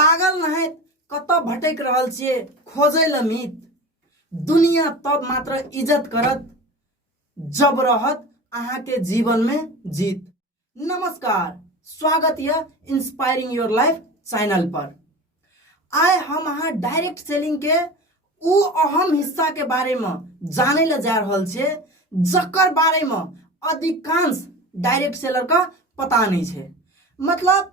पागल नहैत कत भटक रहल छिए खोजै ल मित। दुनिया तब मात्र इज्जत करत जब रहत अहाँ के जीवन में जीत। नमस्कार, स्वागत है इंस्पायरिंग योर लाइफ चैनल पर। आए हम अहाँ डायरेक्ट सेलिंग के उ अहम हिस्सा के बारे में जाने ल जा रहल छिए जकर बारे में अधिकांश डायरेक्ट सेलर का पता नहीं है। मतलब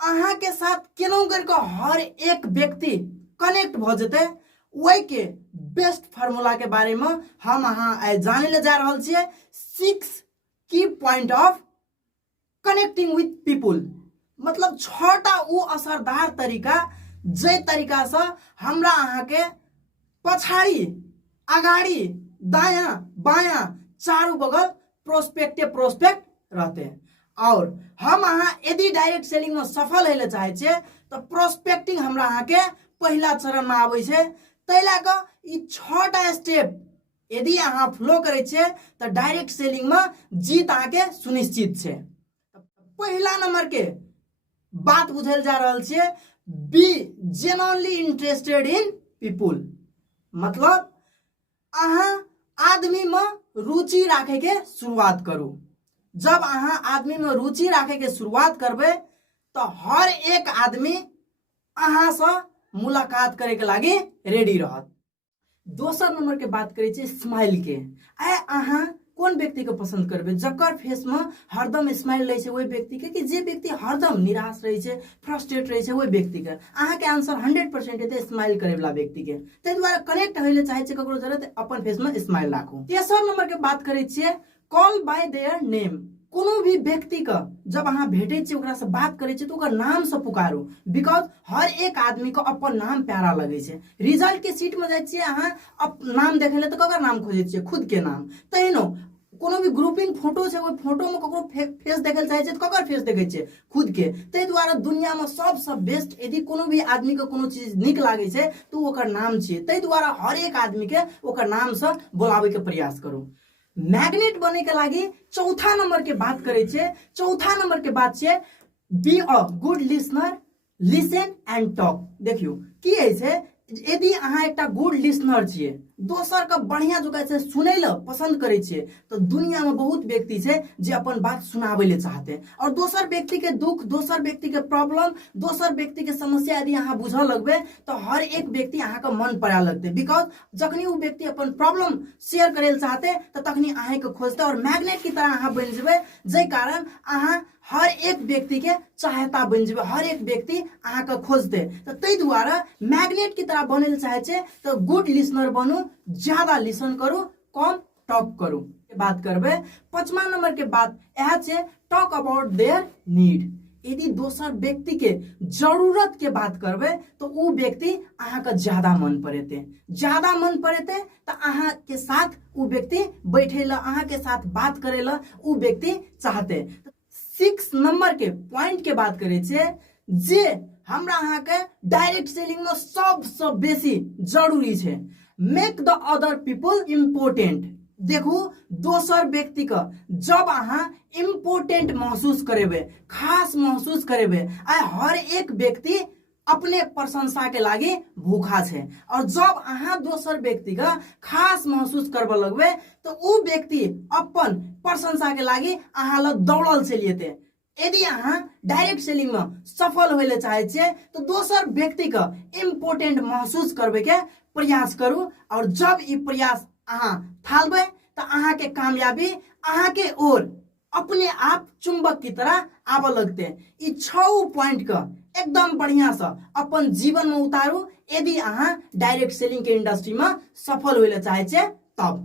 अहाँ के साथ केना करके हर एक व्यक्ति कनेक्ट भ जेते वही के बेस्ट फार्मूला के बारे में हम अहाँ जाने ले जा रहल छिए। 6 की point of connecting with people. मतलब 6टा उ असरदार तरीका जे तरीका से हमरा अहाँ के पछाड़ी अगाड़ी दायां बायां चारों बगल प्रोस्पेक्ट रहते हैं। और हम अहाँ यदि डायरेक्ट सेलिंग में सफल होले चाहे छे तो प्रोस्पेक्टिंग हमरा अहाँ के पहला चरण में आवे छे। तैला का ई 6टा स्टेप यदि अहाँ फॉलो करे छे तो डायरेक्ट सेलिंग में जीत अहाँ के सुनिश्चित छे। पहला नंबर के बात बुझल जा रहल छे, be genuinely interested in people. मतलब अहाँ आदमी में रुचि राखे के शुरुआत करू। जब अहाँ आदमी में रुचि राखे के शुरुआत करबे तो हर एक आदमी अहाँ से मुलाकात करे के लागी रेडी रहत। दोसर नंबर के बात करे छे स्माइल के। आए अहाँ कौन व्यक्ति को पसंद करबे जकर फेस में हरदम स्माइल रहे छे वही व्यक्ति के, कि जे व्यक्ति हरदम निराश रहे छे फ्रस्ट्रेट रहे छे वही व्यक्ति के। अहाँ के आंसर 100% हेते स्माइल करे वाला व्यक्ति के। तै द्वारा कनेक्ट होइले चाहे छे ककरो जरूरत अपन फेस में स्माइल राखू। तेसर नंबर के बात करे छे कॉल बाय देयर नेम। कोनो भी व्यक्ति का जब अहाँ भेटे छे ओकरा से बात करे छे तो ओकर नाम से पुकारू। बिकॉज हर एक आदमी को अपन नाम प्यारा लगे छे। रिजल्ट के सीट में जाय छे अहाँ नाम देखे ले तो ककर नाम खोजे छे, खुद के नाम। तहिनो कोनो भी ग्रुपिंग फोटो छे वो फोटो में ककरो फेस देखे चाहे छे तो ककर फेस देखे छे, खुद के। तै द्वारा दुनिया में सबसे बेस्ट यदि कोनो भी आदमी को कोनो चीज निक लागे छे तो ओकर नाम छे। तै द्वारा हर एक आदमी के ओकर नाम से बुलावे के प्रयास करू। मैग्नेट बने के लागी चौथा नंबर के बात करे छे। चौथा नंबर के बात छे be a good listener, listen and talk. देखियो की है छे यदि अहाँ एकटा गुड लिसनर छिए, दोसर का बढ़िया जगह से सुनै ल पसंद करे छिए तो दुनिया में बहुत व्यक्ति छे जे अपन बात सुनावे ले चाहते। और दोसर व्यक्ति के दुख, दोसर व्यक्ति के प्रॉब्लम, दोसर व्यक्ति के समस्या यदि अहाँ बुझ लगबे तो हर एक व्यक्ति अहाँ का मन पड़ा लगते। बिकॉज जखनी वो व्यक्ति अपन प्रॉब्लम शेयर करे ले चाहते तो तखनी अहाँ के खोजते और मैग्नेट की तरह अहाँ बन जेबे। जे कारण अहाँ हर एक व्यक्ति के चाहता बन जेबे, हर एक व्यक्ति अहाँ का खोजते। तो तै द्वारा मैग्नेट की तरह बने ले चाहे छे तो गुड लिसनर बनू, ज्यादा लिसन करू, कम टॉक करू। बात करबे 5वां नंबर के बात यह छे टॉक अबाउट देयर नीड। यदि दोसर व्यक्ति के जरूरत के बात करबे तो वो व्यक्ति अहाँ का ज्यादा मन पड़ेते तो अहाँ के साथ वो व्यक्ति बैठे ला, अहाँ के साथ बात करे ला वो व्यक्ति चाहते। 6 नंबर के पॉइंट के बात करे छे जे हमरा अहाँ के डायरेक्ट सेलिंग में सबसे बेसी जरूरी छे, make the other people important. देखो दोसर व्यक्ति का जब अहाँ इम्पोर्टेंट महसूस करेबे, खास महसूस करेबे, हर एक व्यक्ति अपने प्रशंसा के लागी भूखा छे। और जब अहाँ दोसर व्यक्ति का खास महसूस करबे लगबे तो उ व्यक्ति अपन प्रशंसा के लागी अहाँ ल दौड़ल चलिएते। यदि अहाँ डायरेक्ट सेलिंग में सफल होले चाहे छे तो दोसर व्यक्ति का इम्पोर्टेंट महसूस करबे के प्रयास करू। और जब ये प्रयास अहाँ थालबे तो अहाँ के कामयाबी अहाँ के ओर अपने आप चुंबक की तरह आवे लगते। ये 6 पॉइंट का एकदम बढ़िया सा अपन जीवन में उतारू यदि अहाँ डायरेक्ट सेलिंग के इंडस्ट्री में सफल होले चाहे छे तब।